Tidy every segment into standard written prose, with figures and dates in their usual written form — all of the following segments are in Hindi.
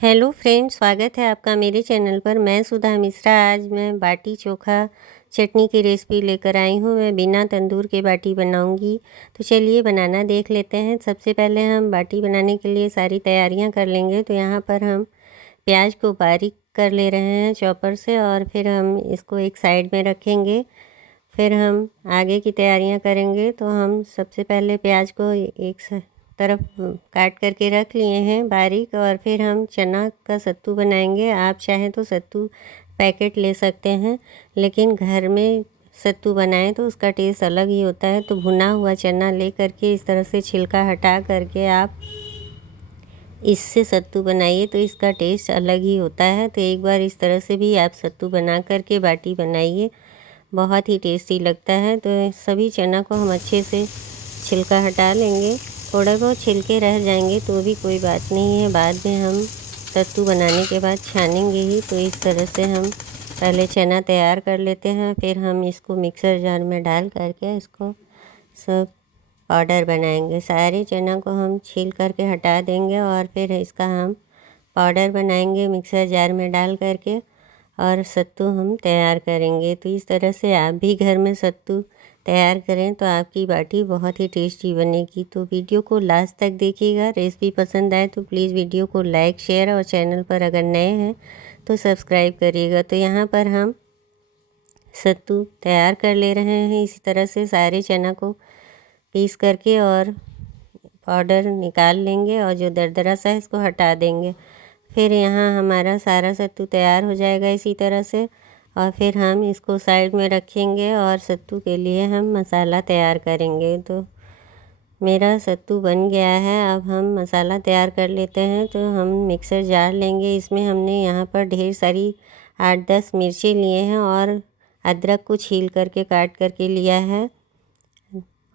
हेलो फ्रेंड्स, स्वागत है आपका मेरे चैनल पर। मैं सुधा मिश्रा। आज मैं बाटी चोखा चटनी की रेसिपी लेकर आई हूँ। मैं बिना तंदूर के बाटी बनाऊँगी। तो चलिए बनाना देख लेते हैं। सबसे पहले हम बाटी बनाने के लिए सारी तैयारियाँ कर लेंगे। तो यहाँ पर हम प्याज को बारीक कर ले रहे हैं चॉपर से, और फिर हम इसको एक साइड में रखेंगे। फिर हम आगे की तैयारियां करेंगे। तो हम सबसे पहले प्याज को एक तरफ काट करके रख लिए हैं बारीक, और फिर हम चना का सत्तू बनाएंगे। आप चाहें तो सत्तू पैकेट ले सकते हैं, लेकिन घर में सत्तू बनाएं तो उसका टेस्ट अलग ही होता है। तो भुना हुआ चना ले करके इस तरह से छिलका हटा करके आप इससे सत्तू बनाइए, तो इसका टेस्ट अलग ही होता है। तो एक बार इस तरह से भी आप सत्तू बना करके बाटी बनाइए, बहुत ही टेस्टी लगता है। तो सभी चना को हम अच्छे से छिलका हटा लेंगे। थोड़े बहुत छिलके रह जाएंगे तो भी कोई बात नहीं है, बाद में हम सत्तू बनाने के बाद छानेंगे ही। तो इस तरह से हम पहले चना तैयार कर लेते हैं, फिर हम इसको मिक्सर जार में डाल करके इसको सब पाउडर बनाएंगे। सारे चना को हम छील करके हटा देंगे, और फिर इसका हम पाउडर बनाएंगे मिक्सर जार में डाल करके, और सत्तू हम तैयार करेंगे। तो इस तरह से आप भी घर में सत्तू तैयार करें तो आपकी बाटी बहुत ही टेस्टी बनेगी। तो वीडियो को लास्ट तक देखिएगा। रेसिपी पसंद आए तो प्लीज़ वीडियो को लाइक, शेयर, और चैनल पर अगर नए हैं तो सब्सक्राइब करिएगा। तो यहाँ पर हम सत्तू तैयार कर ले रहे हैं। इसी तरह से सारे चना को पीस करके और पाउडर निकाल लेंगे, और जो दरदरा सा है इसको हटा देंगे। फिर यहाँ हमारा सारा सत्तू तैयार हो जाएगा इसी तरह से, और फिर हम इसको साइड में रखेंगे और सत्तू के लिए हम मसाला तैयार करेंगे। तो मेरा सत्तू बन गया है। अब हम मसाला तैयार कर लेते हैं। तो हम मिक्सर जार लेंगे। इसमें हमने यहाँ पर ढेर सारी 8-10 मिर्चें लिए हैं, और अदरक को छील करके काट करके लिया है।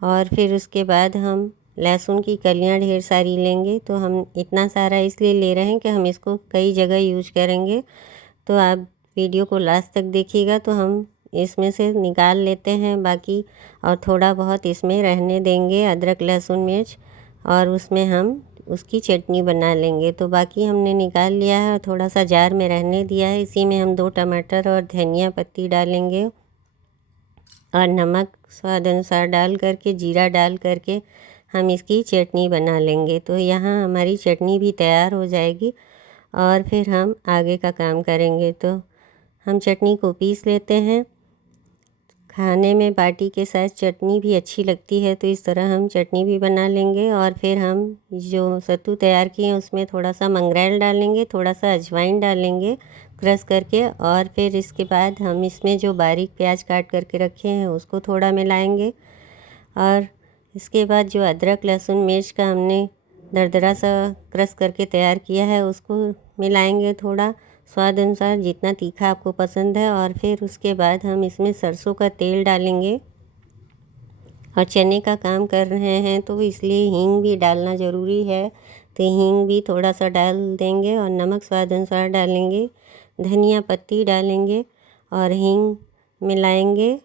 और फिर उसके बाद हम लहसुन की कलियां ढेर सारी लेंगे। तो हम इतना सारा इसलिए ले रहे हैं कि हम इसको कई जगह यूज करेंगे। तो आप वीडियो को लास्ट तक देखिएगा। तो हम इसमें से निकाल लेते हैं बाकी, और थोड़ा बहुत इसमें रहने देंगे अदरक, लहसुन, मिर्च, और उसमें हम उसकी चटनी बना लेंगे। तो बाकी हमने निकाल लिया है, थोड़ा सा जार में रहने दिया है। इसी में हम 2 टमाटर और धनिया पत्ती डालेंगे, और नमक स्वाद अनुसार डाल करके, जीरा डाल करके हम इसकी चटनी बना लेंगे। तो यहाँ हमारी चटनी भी तैयार हो जाएगी, और फिर हम आगे का काम करेंगे। तो हम चटनी को पीस लेते हैं। खाने में बाटी के साथ चटनी भी अच्छी लगती है, तो इस तरह हम चटनी भी बना लेंगे। और फिर हम जो सत्तू तैयार किए हैं उसमें थोड़ा सा मंगरेल डालेंगे, थोड़ा सा अजवाइन डालेंगे क्रश करके, और फिर इसके बाद हम इसमें जो बारीक प्याज काट करके रखे हैं उसको थोड़ा मिलाएंगे। और इसके बाद जो अदरक, लहसुन, मिर्च का हमने दरदरा सा क्रश करके तैयार किया है उसको मिलाएंगे, थोड़ा स्वाद अनुसार जितना तीखा आपको पसंद है। और फिर उसके बाद हम इसमें सरसों का तेल डालेंगे, और चने का काम कर रहे हैं तो इसलिए हींग भी डालना ज़रूरी है। तो हींग भी थोड़ा सा डाल देंगे, और नमक स्वाद अनुसार डालेंगे, धनिया पत्ती डालेंगे, और हींग मिलाएंगे।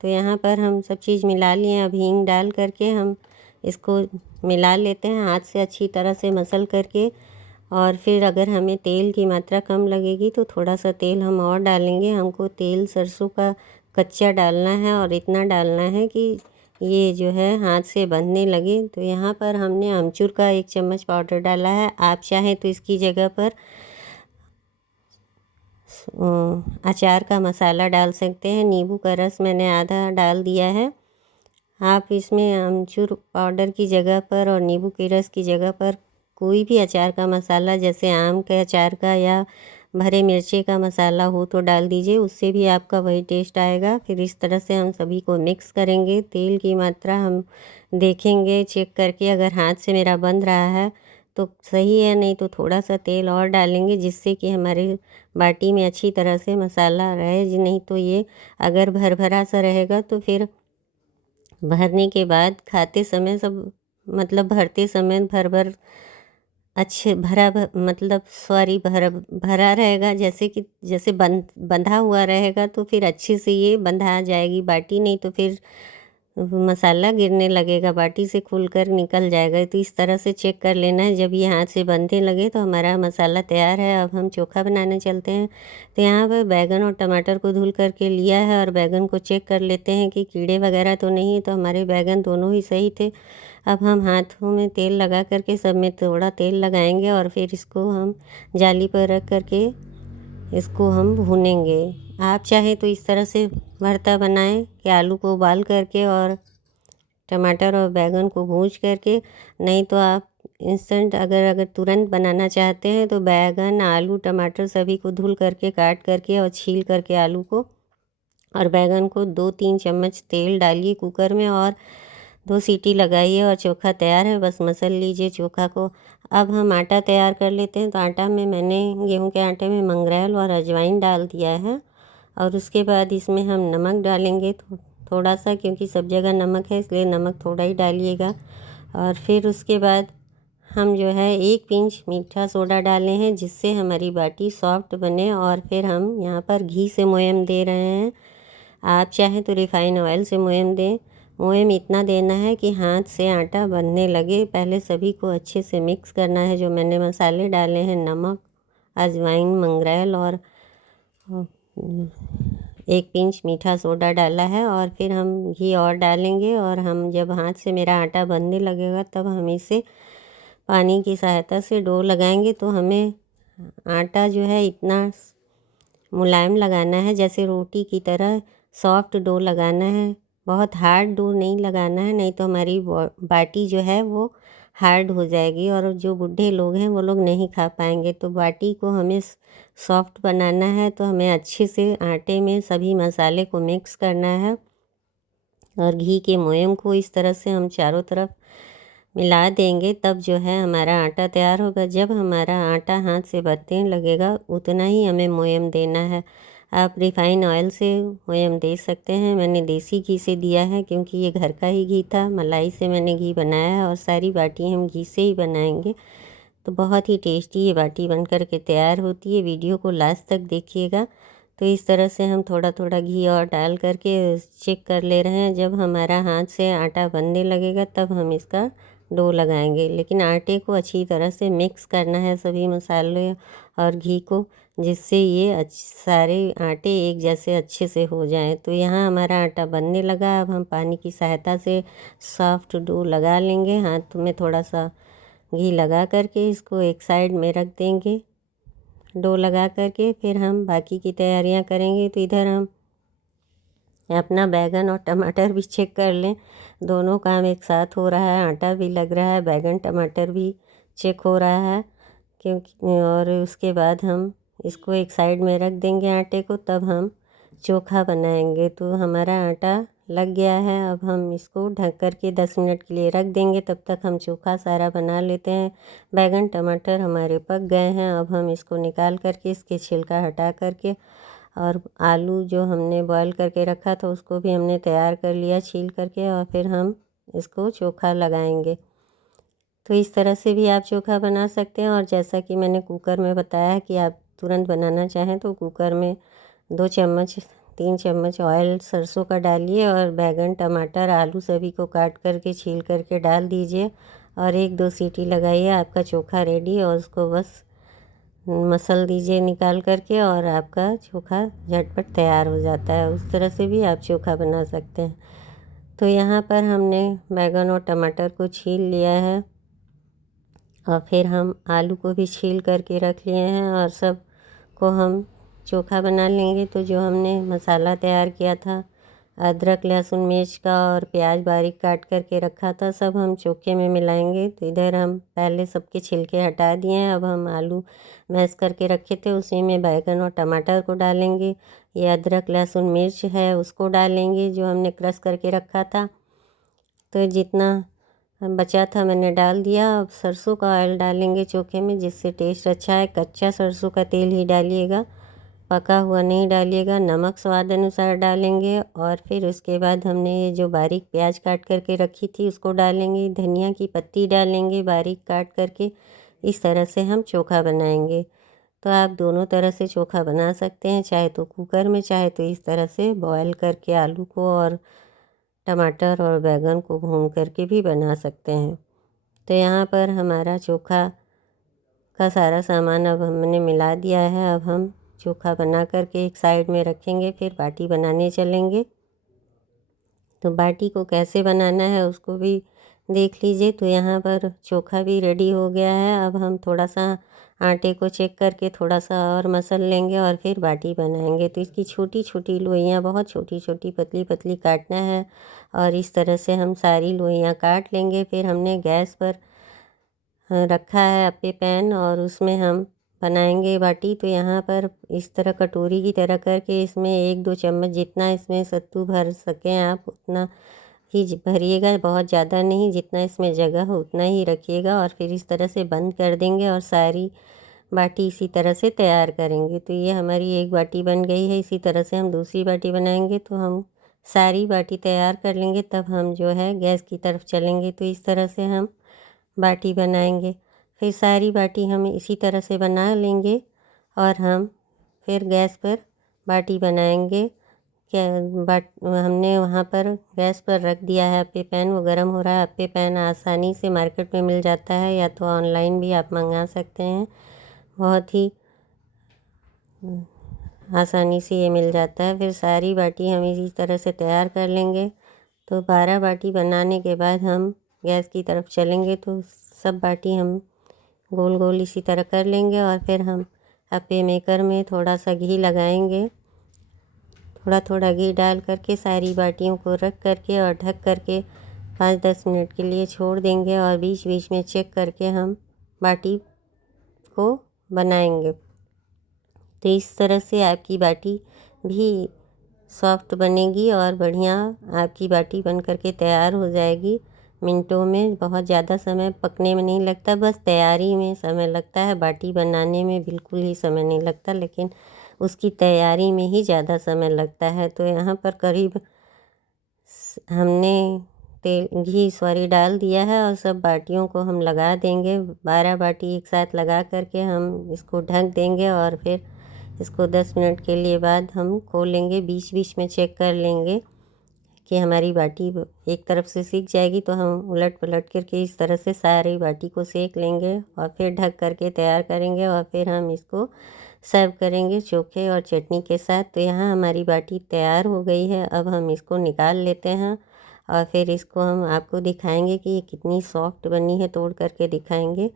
तो यहाँ पर हम सब चीज़ मिला लिए। अब हींग डाल करके हम इसको मिला लेते हैं हाथ से अच्छी तरह से मसल करके। और फिर अगर हमें तेल की मात्रा कम लगेगी तो थोड़ा सा तेल हम और डालेंगे। हमको तेल सरसों का कच्चा डालना है, और इतना डालना है कि ये जो है हाथ से बंधने लगे। तो यहाँ पर हमने अमचूर का 1 चम्मच पाउडर डाला है। आप चाहें तो इसकी जगह पर अचार का मसाला डाल सकते हैं। नींबू का रस मैंने आधा डाल दिया है। आप इसमें अमचूर पाउडर की जगह पर और नींबू के रस की जगह पर कोई भी अचार का मसाला, जैसे आम के अचार का या भरे मिर्चे का मसाला हो तो डाल दीजिए, उससे भी आपका वही टेस्ट आएगा। फिर इस तरह से हम सभी को मिक्स करेंगे। तेल की मात्रा हम देखेंगे चेक करके, अगर हाथ से मेरा बंध रहा है तो सही है, नहीं तो थोड़ा सा तेल और डालेंगे, जिससे कि हमारे बाटी में अच्छी तरह से मसाला रहे। नहीं तो ये अगर भर भरा सा रहेगा तो फिर भरने के बाद खाते समय सब, मतलब भरते समय भर भर अच्छे मतलब सॉरी भरा रहेगा, जैसे कि बंधा हुआ रहेगा तो फिर अच्छे से ये बंधा जाएगी बाटी। नहीं तो फिर मसाला गिरने लगेगा, बाटी से खुलकर निकल जाएगा। तो इस तरह से चेक कर लेना है। जब ये हाथ से बंधने लगे तो हमारा मसाला तैयार है। अब हम चोखा बनाने चलते हैं। तो यहाँ पर बैगन और टमाटर को धुल करके लिया है और बैगन को चेक कर लेते हैं कि कीड़े वगैरह तो नहीं है। तो हमारे बैगन दोनों ही सही थे। अब हम हाथों में तेल लगा करके, सब में थोड़ा तेल लगाएंगे और फिर इसको हम जाली पर रख करके इसको हम भूनेंगे। आप चाहें तो इस तरह से भरता बनाएं कि आलू को उबाल करके और टमाटर और बैंगन को भूज करके, नहीं तो आप इंस्टेंट अगर तुरंत बनाना चाहते हैं तो बैंगन आलू टमाटर सभी को धुल करके काट करके और छील करके आलू को और बैंगन को 2-3 चम्मच तेल डालिए कुकर में और 2 सीटी लगाइए और चोखा तैयार है। बस मसल लीजिए चोखा को। अब हम आटा तैयार कर लेते हैं। तो आटा में मैंने गेहूं के आटे में मंगरेल और अजवाइन डाल दिया है और उसके बाद इसमें हम नमक डालेंगे थोड़ा सा, क्योंकि सब जगह नमक है इसलिए नमक थोड़ा ही डालिएगा। और फिर उसके बाद हम जो है 1 पिंच मीठा सोडा डाले हैं जिससे हमारी बाटी सॉफ्ट बने। और फिर हम यहाँ पर घी से मोयम दे रहे हैं। आप चाहें तो रिफ़ाइन ऑयल से मोयम दें। मोयम इतना देना है कि हाथ से आटा बंधने लगे। पहले सभी को अच्छे से मिक्स करना है। जो मैंने मसाले डाले हैं, नमक, अजवाइन, मंगरेल और 1 पिंच मीठा सोडा डाला है। और फिर हम घी और डालेंगे और हम जब हाथ से मेरा आटा बनने लगेगा तब हम इसे पानी की सहायता से डो लगाएंगे। तो हमें आटा जो है इतना मुलायम लगाना है, जैसे रोटी की तरह सॉफ्ट डो लगाना है। बहुत हार्ड डो नहीं लगाना है, नहीं तो हमारी बाटी जो है वो हार्ड हो जाएगी और जो बूढ़े लोग हैं वो लोग नहीं खा पाएंगे। तो बाटी को हमें सॉफ्ट बनाना है। तो हमें अच्छे से आटे में सभी मसाले को मिक्स करना है और घी के मोयम को इस तरह से हम चारों तरफ मिला देंगे। तब जो है हमारा आटा तैयार होगा। जब हमारा आटा हाथ से बंधने लगेगा उतना ही हमें मोयम देना है। आप रिफ़ाइन ऑयल से मोयम दे सकते हैं। मैंने देसी घी से दिया है क्योंकि ये घर का ही घी था। मलाई से मैंने घी बनाया है और सारी बाटी हम घी से ही बनाएंगे। तो बहुत ही टेस्टी ये बाटी बन कर के तैयार होती है। वीडियो को लास्ट तक देखिएगा। तो इस तरह से हम थोड़ा थोड़ा घी और डाल करके चेक कर ले रहे हैं। जब हमारा हाथ से आटा बनने लगेगा तब हम इसका डो लगाएंगे। लेकिन आटे को अच्छी तरह से मिक्स करना है सभी मसाले और घी को, जिससे ये सारे आटे एक जैसे अच्छे से हो जाएं। तो यहाँ हमारा आटा बनने लगा। अब हम पानी की सहायता से सॉफ्ट डो लगा लेंगे। हाथ में थोड़ा सा घी लगा करके इसको एक साइड में रख देंगे डो लगा करके। फिर हम बाकी की तैयारियां करेंगे। तो इधर हम अपना बैगन और टमाटर भी चेक कर लें। दोनों काम एक साथ हो रहा है, आटा भी लग रहा है, बैगन टमाटर भी चेक हो रहा है क्योंकि। और उसके बाद हम इसको एक साइड में रख देंगे आटे को। तब हम चोखा बनाएंगे। तो हमारा आटा लग गया है। अब हम इसको ढक कर के 10 मिनट के लिए रख देंगे। तब तक हम चोखा सारा बना लेते हैं। बैगन टमाटर हमारे पक गए हैं। अब हम इसको निकाल करके इसके छिलका हटा करके और आलू जो हमने बॉईल करके रखा था उसको भी हमने तैयार कर लिया छील करके। और फिर हम इसको चोखा लगाएंगे। तो इस तरह से भी आप चोखा बना सकते हैं। और जैसा कि मैंने कुकर में बताया कि आप तुरंत बनाना चाहें तो कुकर में 2 चम्मच 3 चम्मच ऑयल सरसों का डालिए और बैगन टमाटर आलू सभी को काट करके छील करके डाल दीजिए और 1-2 सीटी लगाइए। आपका चोखा रेडी। और उसको बस मसल दीजिए निकाल करके और आपका चोखा झटपट तैयार हो जाता है। उस तरह से भी आप चोखा बना सकते हैं। तो यहाँ पर हमने बैगन और टमाटर को छील लिया है और फिर हम आलू को भी छील करके रख लिए हैं और सब को हम चोखा बना लेंगे। तो जो हमने मसाला तैयार किया था, अदरक लहसुन मिर्च का और प्याज बारीक काट करके रखा था, सब हम चोखे में मिलाएंगे। तो इधर हम पहले सबके छिलके हटा दिए हैं। अब हम आलू मैश करके रखे थे उसी में बैगन और टमाटर को डालेंगे। ये अदरक लहसुन मिर्च है उसको डालेंगे जो हमने क्रश करके रखा था। तो जितना बचा था मैंने डाल दिया। अब सरसों का ऑयल डालेंगे चोखे में जिससे टेस्ट अच्छा है। कच्चा सरसों का तेल ही डालिएगा, पका हुआ नहीं डालिएगा। नमक स्वाद अनुसार डालेंगे और फिर उसके बाद हमने ये जो बारीक प्याज काट करके रखी थी उसको डालेंगे। धनिया की पत्ती डालेंगे बारीक काट करके। इस तरह से हम चोखा बनाएंगे। तो आप दोनों तरह से चोखा बना सकते हैं, चाहे तो कुकर में, चाहे तो इस तरह से बॉयल करके आलू को और टमाटर और बैंगन को भून करके भी बना सकते हैं। तो यहाँ पर हमारा चोखा का सारा सामान अब हमने मिला दिया है। अब हम चोखा बना करके एक साइड में रखेंगे, फिर बाटी बनाने चलेंगे। तो बाटी को कैसे बनाना है उसको भी देख लीजिए। तो यहाँ पर चोखा भी रेडी हो गया है। अब हम थोड़ा सा आटे को चेक करके थोड़ा सा और मसल लेंगे और फिर बाटी बनाएंगे। तो इसकी छोटी छोटी लोइयाँ, बहुत छोटी छोटी पतली पतली काटना है और इस तरह से हम सारी लोइयाँ काट लेंगे। फिर हमने गैस पर रखा है अपने पैन और उसमें हम बनाएंगे बाटी। तो यहाँ पर इस तरह कटोरी की तरह करके इसमें 1-2 चम्मच जितना इसमें सत्तू भर सकें आप उतना ही भरिएगा, बहुत ज़्यादा नहीं, जितना इसमें जगह हो उतना ही रखिएगा। और फिर इस तरह से बंद कर देंगे और सारी बाटी इसी तरह से तैयार करेंगे। तो ये हमारी एक बाटी बन गई है। इसी तरह से हम दूसरी बाटी बनाएंगे। तो हम सारी बाटी तैयार कर लेंगे, तब हम जो है गैस की तरफ चलेंगे। तो इस तरह से हम बाटी बनाएंगे। फिर सारी बाटी हम इसी तरह से बना लेंगे और हम फिर गैस पर बाटी बनाएंगे। क्या हमने वहाँ पर गैस पर रख दिया है अप्पे पैन, वो गर्म हो रहा है। अप्पे पैन आसानी से मार्केट में मिल जाता है या तो ऑनलाइन भी आप मंगा सकते हैं। बहुत ही आसानी से ये मिल जाता है। फिर सारी बाटी हम इसी तरह से तैयार कर लेंगे। तो 12 बाटी बनाने के बाद हम गैस की तरफ चलेंगे। तो सब बाटी हम गोल गोल इसी तरह कर लेंगे और फिर हम अप्पे मेकर में थोड़ा सा घी लगाएंगे। थोड़ा थोड़ा घी डाल करके सारी बाटियों को रख करके और ढक करके 5-10 मिनट के लिए छोड़ देंगे और बीच बीच में चेक करके हम बाटी को बनाएंगे। तो इस तरह से आपकी बाटी भी सॉफ्ट बनेगी और बढ़िया आपकी बाटी बन करके तैयार हो जाएगी मिनटों में। बहुत ज़्यादा समय पकने में नहीं लगता, बस तैयारी में समय लगता है। बाटी बनाने में बिल्कुल ही समय नहीं लगता, लेकिन उसकी तैयारी में ही ज़्यादा समय लगता है। तो यहाँ पर करीब हमने घी डाल दिया है और सब बाटियों को हम लगा देंगे। 12 बाटी एक साथ लगा करके हम इसको ढक देंगे और फिर इसको 10 मिनट के लिए बाद हम खोलेंगे। बीच बीच में चेक कर लेंगे कि हमारी बाटी एक तरफ से सीख जाएगी। तो हम उलट पलट करके इस तरह से सारी बाटी को सेक लेंगे और फिर ढक करके तैयार करेंगे और फिर हम इसको सर्व करेंगे चोखे और चटनी के साथ। तो यहाँ हमारी बाटी तैयार हो गई है। अब हम इसको निकाल लेते हैं और फिर इसको हम आपको दिखाएंगे कि ये कितनी सॉफ्ट बनी है, तोड़ करके दिखाएंगे।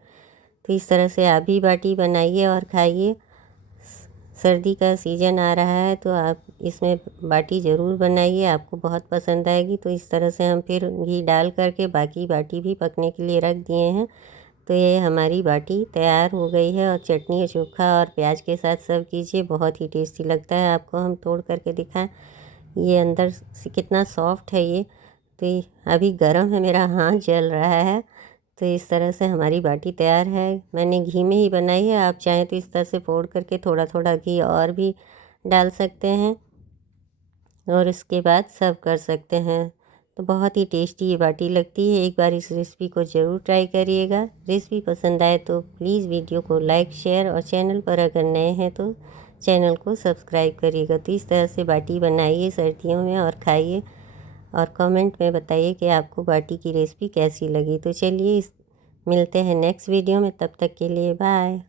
तो इस तरह से आप भी बाटी बनाइए और खाइए। सर्दी का सीज़न आ रहा है तो आप इसमें बाटी ज़रूर बनाइए, आपको बहुत पसंद आएगी। तो इस तरह से हम फिर घी डाल करके बाकी बाटी भी पकने के लिए रख दिए हैं। तो ये हमारी बाटी तैयार हो गई है और चटनी चोखा और प्याज के साथ सर्व कीजिए, बहुत ही टेस्टी लगता है। आपको हम तोड़ करके दिखाएं, ये अंदर से कितना सॉफ्ट है ये। तो ये अभी गर्म है, मेरा हाथ जल रहा है। तो इस तरह से हमारी बाटी तैयार है। मैंने घी में ही बनाई है, आप चाहें तो इस तरह से फोड़ करके थोड़ा थोड़ा घी और भी डाल सकते हैं और इसके बाद सर्व कर सकते हैं। तो बहुत ही टेस्टी ये बाटी लगती है। एक बार इस रेसिपी को ज़रूर ट्राई करिएगा। रेसिपी पसंद आए तो प्लीज़ वीडियो को लाइक शेयर और चैनल पर अगर नए हैं तो चैनल को सब्सक्राइब करिएगा। तो इस तरह से बाटी बनाइए सर्दियों में और खाइए और कमेंट में बताइए कि आपको बाटी की रेसिपी कैसी लगी। तो चलिए मिलते हैं नेक्स्ट वीडियो में, तब तक के लिए बाय।